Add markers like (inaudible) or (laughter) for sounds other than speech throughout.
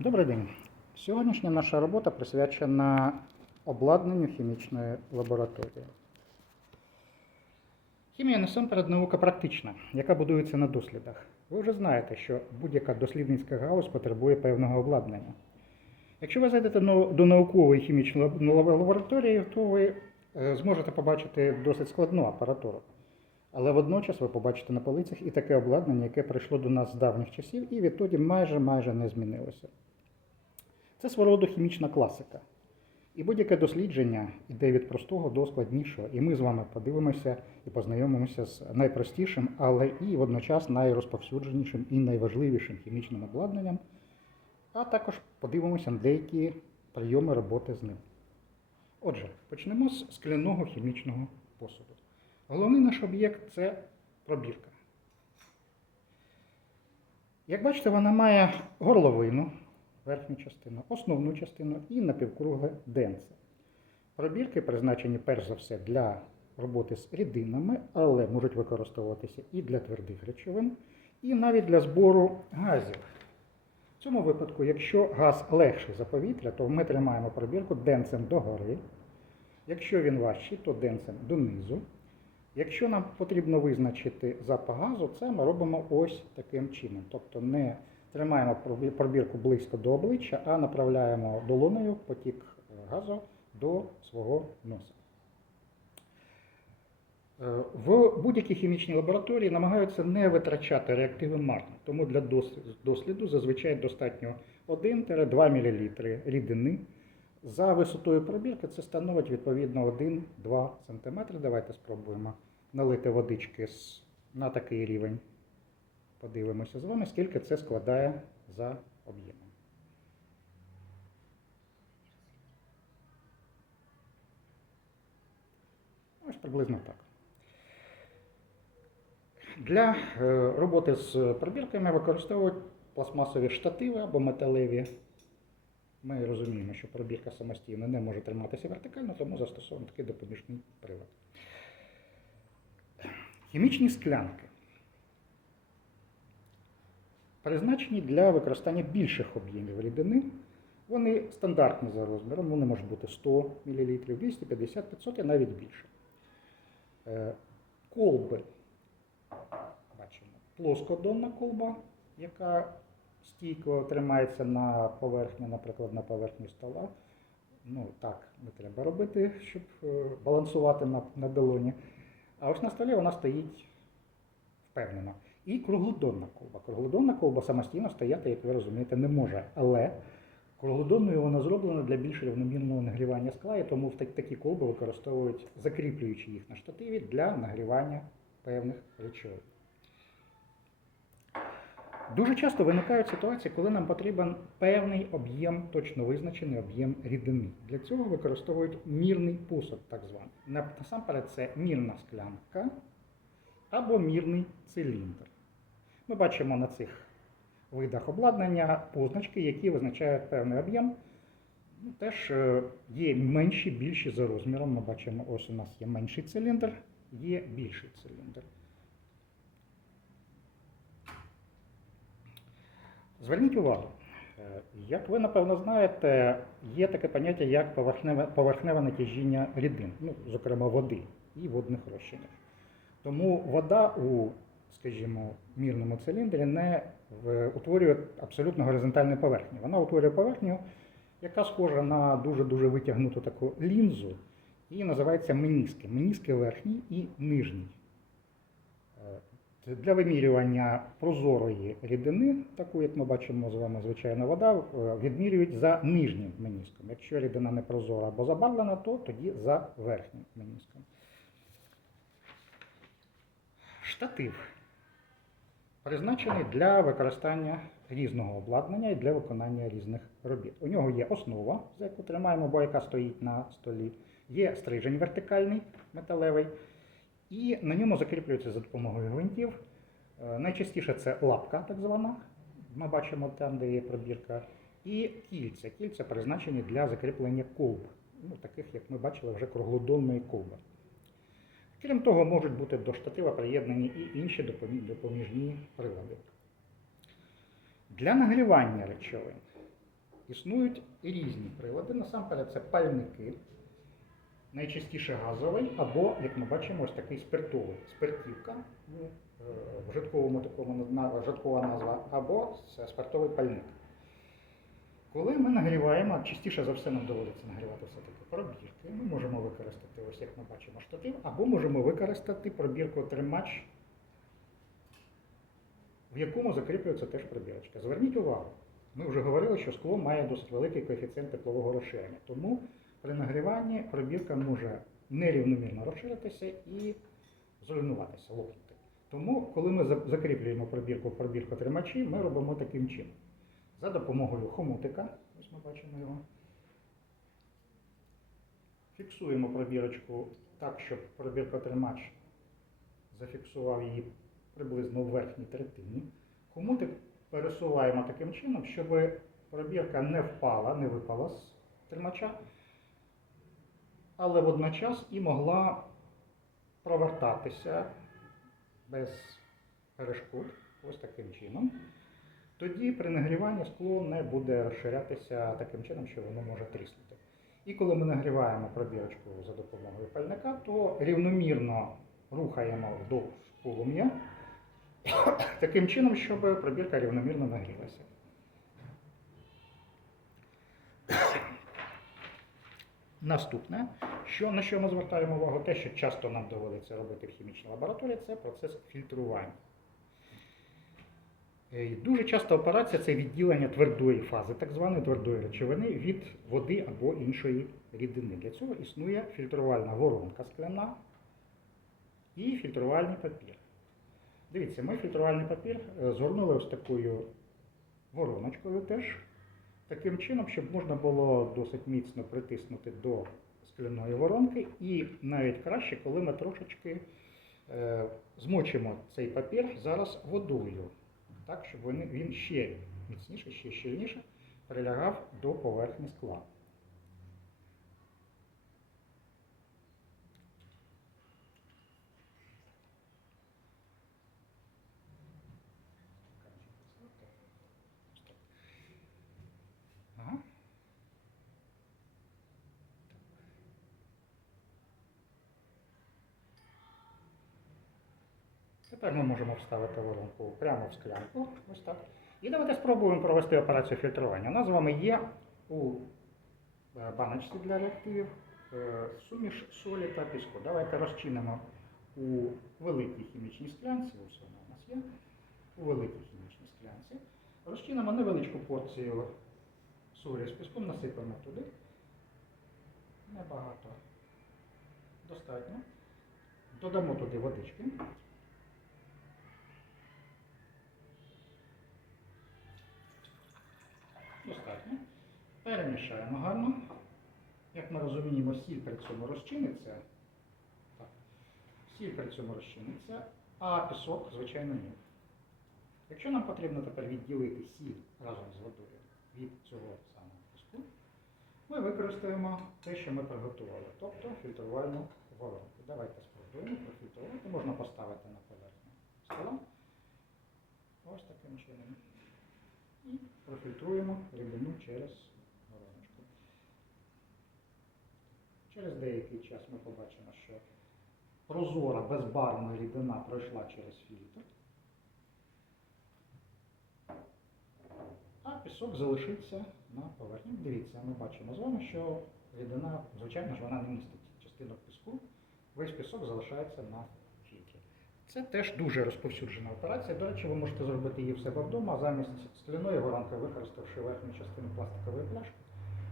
Добрий день. Сьогоднішня наша робота присвячена обладнанню хімічної лабораторії. Хімія насамперед наука практична, яка будується на дослідах. Ви вже знаєте, що будь-яка дослідницька галузь потребує певного обладнання. Якщо ви зайдете до наукової хімічної лаб- лаб- лабораторії, то ви е, зможете побачити досить складну апаратуру. Але водночас ви побачите на полицях і таке обладнання, яке прийшло до нас з давніх часів і відтоді майже майже не змінилося. Це свого роду хімічна класика. І будь-яке дослідження йде від простого до складнішого. І ми з вами подивимося і познайомимося з найпростішим, але і водночас найрозповсюдженішим і найважливішим хімічним обладнанням, а також подивимося на деякі прийоми роботи з ним. Отже, почнемо з скляного хімічного посуду. Головний наш об'єкт це пробірка. Як бачите, вона має горловину, верхню частину, основну частину і напівкругле денце. Пробірки призначені перш за все для роботи з рідинами, але можуть використовуватися і для твердих речовин, і навіть для збору газів. В цьому випадку, якщо газ легший за повітря, то ми тримаємо пробірку денцем догори. Якщо він важчий, то денцем донизу. Якщо нам потрібно визначити запах газу, це ми робимо ось таким чином. Тобто не тримаємо пробірку близько до обличчя, а направляємо долонею потік е, газу до свого носа. Е, В будь-якій хімічній лабораторії намагаються не витрачати реактиви марно, тому для досліду зазвичай достатньо 1-2 мл рідини. За висотою пробірки це становить відповідно 1-2 см. Давайте спробуємо налити водички на такий рівень. Подивимося з вами, скільки це складає за об'ємом. Ось приблизно так. Для е, роботи з пробірками використовують пластмасові штативи або металеві. Ми розуміємо, що пробірка самостійно не може триматися вертикально, тому застосовуємо такий допоміжний прилад. Хімічні склянки призначені для використання більших об'ємів рідини. Вони стандартні за розміром, вони можуть бути 100 мл, 250, 500 і навіть більше. Е, Колби. Бачимо. Плоскодонна колба, яка стійко тримається на поверхні, наприклад, на поверхні стола. Ну, так не треба робити, щоб е, балансувати на, на долоні. А ось на столі вона стоїть впевнено. І круглодонна колба. Круглодонна колба самостійно стояти, як ви розумієте, не може. Але круглодонною вона зроблена для більш рівномірного нагрівання скла, і тому такі колби використовують, закріплюючи їх на штативі для нагрівання певних речовин. Дуже часто виникають ситуації, коли нам потрібен певний об'єм, точно визначений об'єм рідини. Для цього використовують мірний посуд, так званий. Насамперед, це мірна склянка або мірний циліндр. Ми бачимо на цих видах обладнання позначки, які визначають певний об'єм. Ну, Теж е, є менші, більші за розміром. Ми бачимо, ось у нас є менший циліндр, є більший циліндр. Зверніть увагу, е, як ви напевно знаєте, є таке поняття, як поверхневе, поверхневе натяжіння рідин, ну, зокрема води і водних розчинів. Тому вода у, скажімо, мірному циліндрі не утворює абсолютно горизонтальну поверхню. Вона утворює поверхню, яка схожа на дуже-дуже витягнуту таку лінзу, і називається меніски. Меніски верхній і нижній. Е, для вимірювання прозорої рідини, таку, як ми бачимо з вами, звичайна вода, е, відмірюють за нижнім меніском. Якщо рідина не прозора або забарвлена, то тоді за верхнім меніском. Штатив призначений для використання різного обладнання і для виконання різних робіт. У нього є основа, за яку тримаємо, бо яка стоїть на столі, є стрижень вертикальний металевий, і на ньому закріплюється за допомогою гвинтів. Е, Найчастіше це лапка, так звана. Ми бачимо там, де є пробірка. І кільця. Кільця призначені для закріплення колб, ну, таких, як ми бачили, вже круглодонної колби. Крім того, можуть бути до штатива приєднані і інші допоміжні прилади. Для нагрівання речовин Існують різні прилади. Насамперед це пальники, найчастіше газовий, або, як ми бачимо, ось такий спиртовий. Спиртівка ну, е, в жидковому такому на- назва, або це спиртовий пальник. Коли ми нагріваємо, частіше за все нам доводиться нагрівати все-таки пробірки. Ми можемо використати, ось як ми бачимо, штатив, або можемо використати пробірку тримач, в якому закріплюється теж пробірочка. Зверніть увагу, ми вже говорили, що скло має досить великий коефіцієнт теплового розширення. Тому при нагріванні пробірка може нерівномірно розширитися і зруйнуватися, лопнути. Тому, коли ми закріплюємо пробірку в пробірку тримачі, ми робимо таким чином. За допомогою хомутика, ось ми бачимо його, фіксуємо пробірочку так, щоб пробірка-тримач зафіксував її приблизно в верхній третині. Хомутик пересуваємо таким чином, щоб пробірка не впала, не випала з тримача, але водночас і могла провертатися без перешкод, ось таким чином. Тоді при нагріванні скло не буде розширятися таким чином, що воно може тріснути. І коли ми нагріваємо пробірочку за допомогою пальника, то рівномірно рухаємо вдовж полум'я (coughs) таким чином, щоб пробірка рівномірно нагрілася. (coughs) Наступне, що, на що ми звертаємо увагу, те, що часто нам доводиться робити в хімічній лабораторії, це процес фільтрування. Е, Дуже часто операція це відділення твердої фази, так званої твердої речовини від води або іншої рідини. Для цього існує фільтрувальна воронка скляна і фільтрувальний папір. Дивіться, ми фільтрувальний папір е, згорнули ось такою вороночкою теж, таким чином, щоб можна було досить міцно притиснути до скляної воронки, і навіть краще, коли ми трошечки е, змочимо цей папір зараз водою, так, щоб він, ще міцніше, ще щільніше прилягав до поверхні скла. Тепер ми можемо вставити воронку прямо в склянку. Ось так. І давайте спробуємо провести операцію фільтрування. У нас з вами є у е, баночці для реактивів е, суміш солі та піску. Давайте розчинимо у великій хімічній склянці. Ось вона у нас є. У великій хімічній склянці. Розчинимо невеличку порцію солі з піском, насипаємо туди. Небагато. Достатньо. Додамо туди водички. Перемішаємо гарно. Як ми розуміємо, сіль при цьому розчиниться. Так. Сіль при цьому розчиниться, а пісок, звичайно, ні. Якщо нам потрібно тепер відділити сіль разом з водою від цього самого піску, ми використаємо те, що ми приготували, тобто фільтрувальну воронку. Давайте спробуємо профільтрувати. Можна поставити на поверхню стола. Ось таким чином. І профільтруємо рідину через Через деякий час ми побачимо, що прозора безбарвна рідина пройшла через фільтр. А пісок залишиться на поверхні. Дивіться, ми бачимо з вами, що рідина, звичайно ж, вона не містить частинок піску. Весь пісок залишається на фільтрі. Це теж дуже розповсюджена операція. До речі, ви можете зробити її в себе вдома, замість скляної воронки використавши верхню частину пластикової пляшки,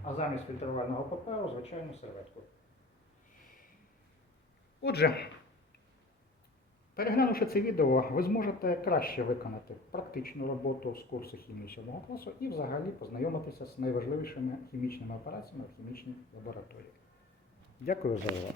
а замість фільтрувального паперу, звичайну серветку. Отже, переглянувши це відео, ви зможете краще виконати практичну роботу з курсу хімії 7 класу і взагалі познайомитися з найважливішими хімічними операціями в хімічній лабораторії. Дякую за увагу.